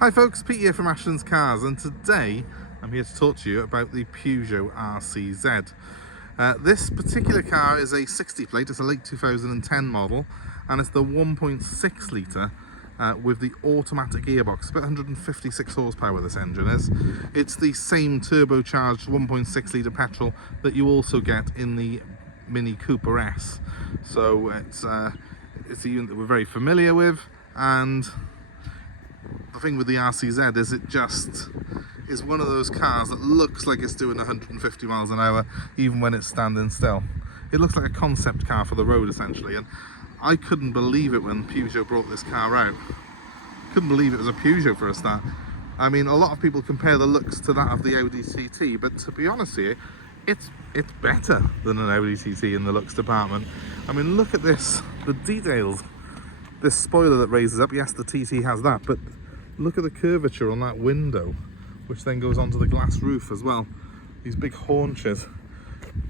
Hi folks, Pete here from Ashton's Cars, and today I'm here to talk to you about the Peugeot RCZ. This particular car is a 60 plate, it's a late 2010 model, and it's the 1.6 litre with the automatic gearbox. About 156 horsepower this engine is. It's the same turbocharged 1.6 litre petrol that you also get in the Mini Cooper S. So it's a unit that we're very familiar with, and the thing with the RCZ is it just is one of those cars that looks like it's doing 150 miles an hour even when it's standing still. It looks like a concept car for the road essentially, and I couldn't believe it when Peugeot brought this car out. Couldn't believe it was a Peugeot for a start. I mean, a lot of people compare the looks to that of the Audi TT, but to be honest here, it's better than an Audi TT in the looks department. I mean, look at this, the details. This spoiler that raises up, yes, the TT has that, but look at the curvature on that window, which then goes onto the glass roof as well. These big haunches,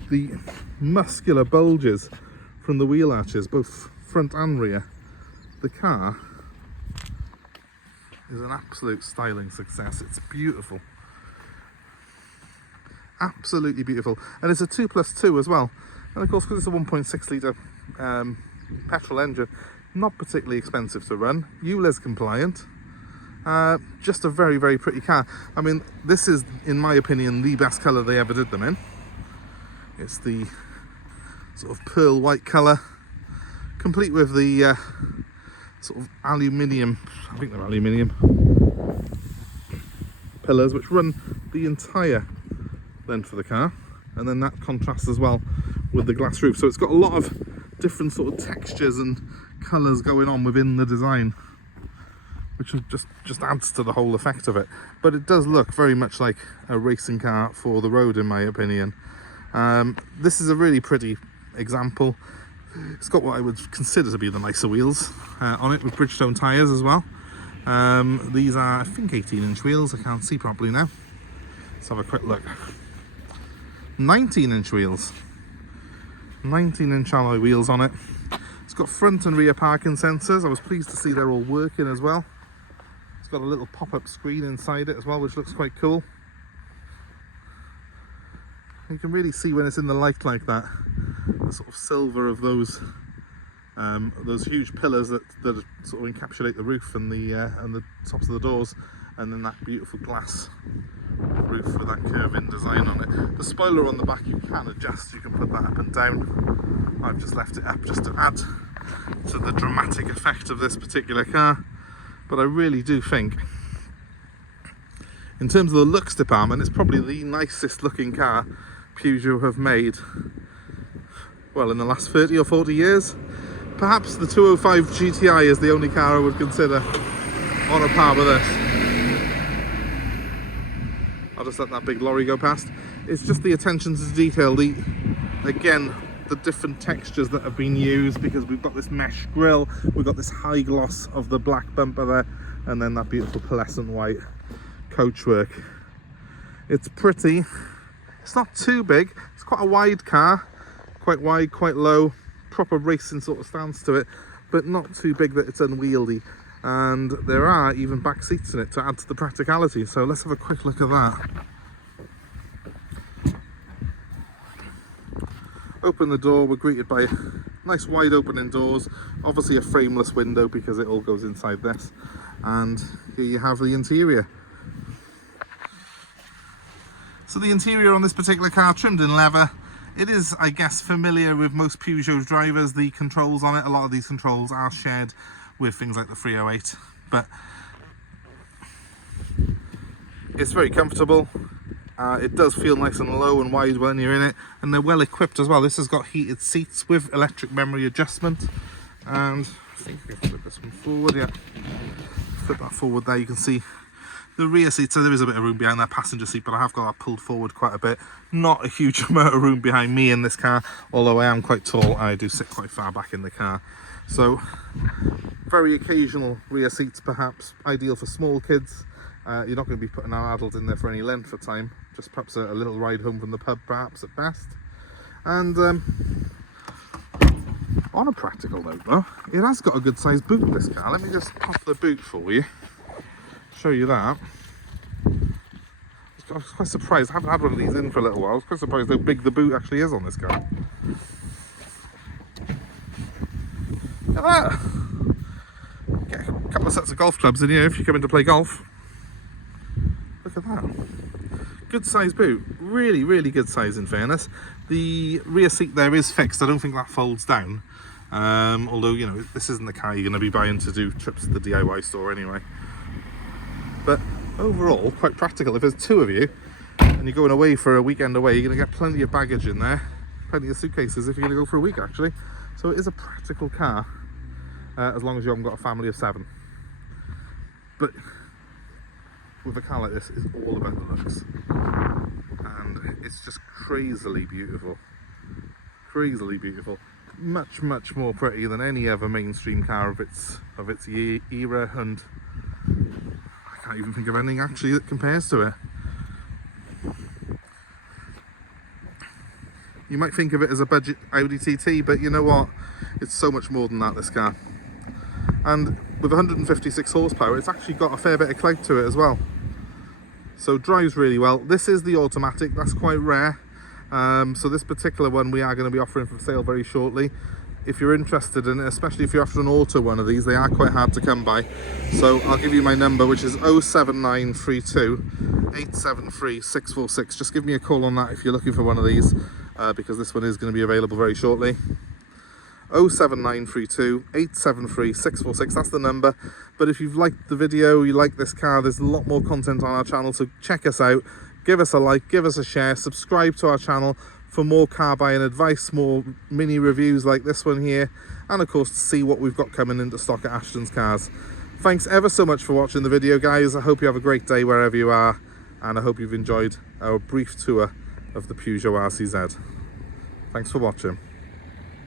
the muscular bulges from the wheel arches, both front and rear. The car is an absolute styling success. It's beautiful. Absolutely beautiful. And it's a 2+2 as well. And of course, because it's a 1.6 litre petrol engine, not particularly expensive to run, ULEZ compliant. Just a very, very pretty car. I mean, this is, in my opinion, the best colour they ever did them in. It's the sort of pearl white colour, complete with the sort of aluminium, I think they're aluminium pillars, which run the entire length of the car, and then that contrasts as well with the glass roof. So it's got a lot of different sort of textures and colours going on within the design, which just adds to the whole effect of it. But it does look very much like a racing car for the road, in my opinion. This is a really pretty example. It's got what I would consider to be the nicer wheels on it, with Bridgestone tyres as well. These are, I think, 18-inch wheels. I can't see properly now. Let's have a quick look. 19-inch wheels. 19-inch alloy wheels on it. It's got front and rear parking sensors. I was pleased to see they're all working as well. It's got a little pop-up screen inside it as well, which looks quite cool. You can really see when it's in the light like that, the sort of silver of those huge pillars that sort of encapsulate the roof and the tops of the doors, and then that beautiful glass roof with that curve-in design on it. The spoiler on the back you can adjust, you can put that up and down. I've just left it up just to add to the dramatic effect of this particular car, but I really do think, in terms of the looks department, it's probably the nicest looking car Peugeot have made, well, in the last 30 or 40 years. Perhaps the 205 GTI is the only car I would consider on a par with this. I'll just let that big lorry go past. It's just the attention to detail, again, the different textures that have been used, because we've got this mesh grille, we've got this high gloss of the black bumper there, and then that beautiful pearlescent white coachwork. It's pretty. It's not too big. It's quite a wide car, quite wide, quite low, proper racing sort of stance to it, but not too big that it's unwieldy. And there are even back seats in it to add to the practicality. So let's have a quick look at that. Open the door, we're greeted by nice wide opening doors, obviously a frameless window because it all goes inside this, and here you have the interior. So the interior on this particular car, trimmed in leather. It is, I guess, familiar with most Peugeot drivers. The controls on it, a lot of these controls are shared with things like the 308, but it's very comfortable. It does feel nice and low and wide when you're in it, and they're well equipped as well. This has got heated seats with electric memory adjustment, and I think I can flip this one forward. Yeah, flip that forward there, you can see the rear seat, so there is a bit of room behind that passenger seat, but I have got that pulled forward quite a bit. Not a huge amount of room behind me in this car, although I am quite tall, I do sit quite far back in the car. So very occasional rear seats, perhaps ideal for small kids. You're not going to be putting an adult in there for any length of time, just perhaps a little ride home from the pub perhaps at best. And on a practical note though, it has got a good sized boot, this car. Let me just pop the boot for you, show you that. I was quite surprised. I haven't had one of these in for a little while. I was quite surprised how big the boot actually is on this car. Look at that. Get a couple of sets of golf clubs in here if you come in to play golf. Look at that. Good size boot. Really, really good size in fairness. The rear seat there is fixed. I don't think that folds down. Although, you know, this isn't the car you're going to be buying to do trips to the DIY store anyway. But overall, quite practical. If there's two of you and you're going away for a weekend away, you're going to get plenty of baggage in there, plenty of suitcases if you're going to go for a week actually. So it is a practical car, as long as you haven't got a family of 7. But with a car like this, it's all about the looks, and it's just crazily beautiful. Crazily beautiful. Much, much more pretty than any other mainstream car of its era, and I can't even think of anything actually that compares to it. You might think of it as a budget Audi TT, but you know what? It's so much more than that, this car. And with 156 horsepower, it's actually got a fair bit of clout to it as well. So drives really well. This is the automatic, that's quite rare. So this particular one we are going to be offering for sale very shortly. If you're interested in it, especially if you're after an auto one of these, they are quite hard to come by. So I'll give you my number, which is 07932 873 646. Just give me a call on that if you're looking for one of these, because this one is going to be available very shortly. 07932 873 646, that's the number. But if you've liked the video, you like this car, there's a lot more content on our channel, so check us out. Give us a like, give us a share, subscribe to our channel for more car buying advice, more mini reviews like this one here, and of course to see what we've got coming into stock at Ashton's Cars. Thanks ever so much for watching the video, guys. I hope you have a great day wherever you are, and I hope you've enjoyed our brief tour of the Peugeot RCZ. Thanks for watching.